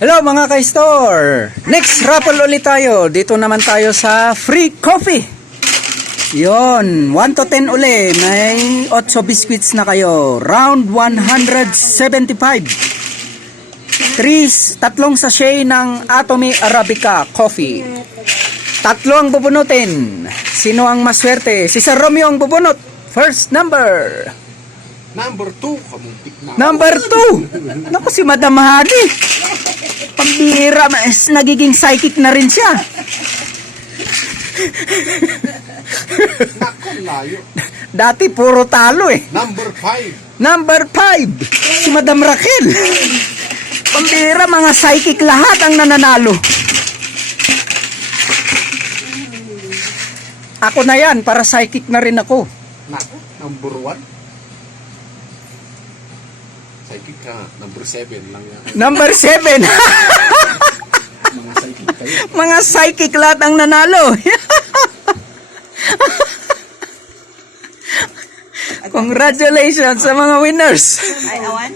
Hello mga ka-store! Next raffle ulit tayo. Dito naman tayo sa free coffee. Yon, 1 to 10 uli. May 8 biscuits na kayo. Round 175. Tatlong sachet ng Atomy Arabica coffee. Tatlo ang bubunutin. Sino ang maswerte? Si Sir Romeo ang bubunot. First number. Number 2, kamuntik na. Number 2. Naku, si Madam Hadi. Pambihira, nagiging psychic na rin siya. Naku, layo. Dati puro talo eh. Number 5. Number 5. Si Madam Raquel. Pambihira, mga psychic lahat ang nananalo. Ako na yan, para psychic na rin ako. Naku, number 1. Psychic ka, number 7 lang yan. Number 7. Mga psychic kayo. Mga psychic lahat ang nanalo. Congratulations sa mga winners. Ay, awan?